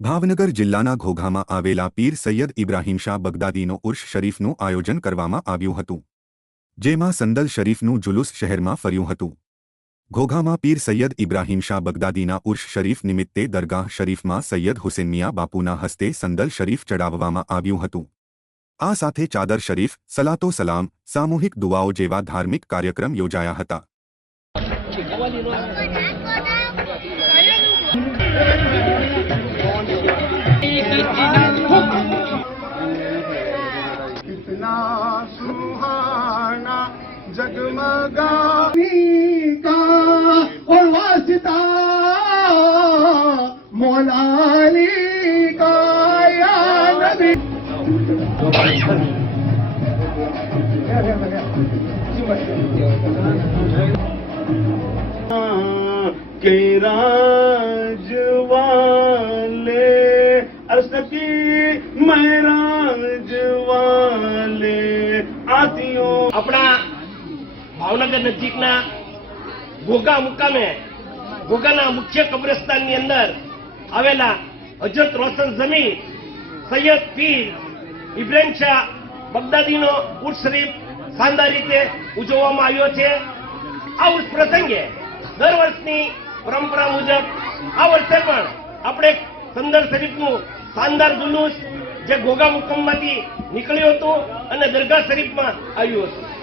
ભાવનગર જિલ્લાના ઘોઘામાં આવેલા પીર સૈયદ ઇબ્રાહીમ શાહ બગદાદીનો ઉર્ષ શરીફનું આયોજન કરવામાં આવ્યું હતું, જેમાં સંદલ શરીફનું જુલુસ શહેરમાં ફર્યું હતું. ઘોઘામાં પીર સૈયદ ઇબ્રાહીમ શાહ બગદાદીના ઉર્ષ શરીફ નિમિત્તે દરગાહ શરીફમાં સૈયદ હુસેન મિયા બાપુના હસ્તે સંદલ શરીફ ચડાવવામાં આવ્યું હતું. આ સાથે ચાદર શરીફ, સલાતો સલામ, સામૂહિક દુઆઓ જેવા ધાર્મિક કાર્યક્રમ યોજાયા હતા. कितना सुहाना जगमगा का और वास्ता मौलाली का या नबी के राज वाले અસકી મહેરાજ વાલે આતિયો આપણા ભાવનગર નજીકના ઘોઘા મુકામે ઘોઘાના મુખ્ય કબ્રસ્તાનની અંદર આવેલા હજરત રોશન જમી સૈયદ પીર ઇબ્રાહીમ શાહ બગદાદીનો ઉર્સ શરીફ શાનદાર રીતે ઉજવવામાં આવ્યો છે. આ ઉર્સ પ્રસંગે દર વર્ષની પરંપરા મુજબ આ વર્ષે પણ આપણે સંદર શરીફનું શાનદાર જુલુસ જે ઘોઘા મુકમમાંથી નીકળ્યું હતું અને દરગાહ શરીફમાં આવ્યું હતું.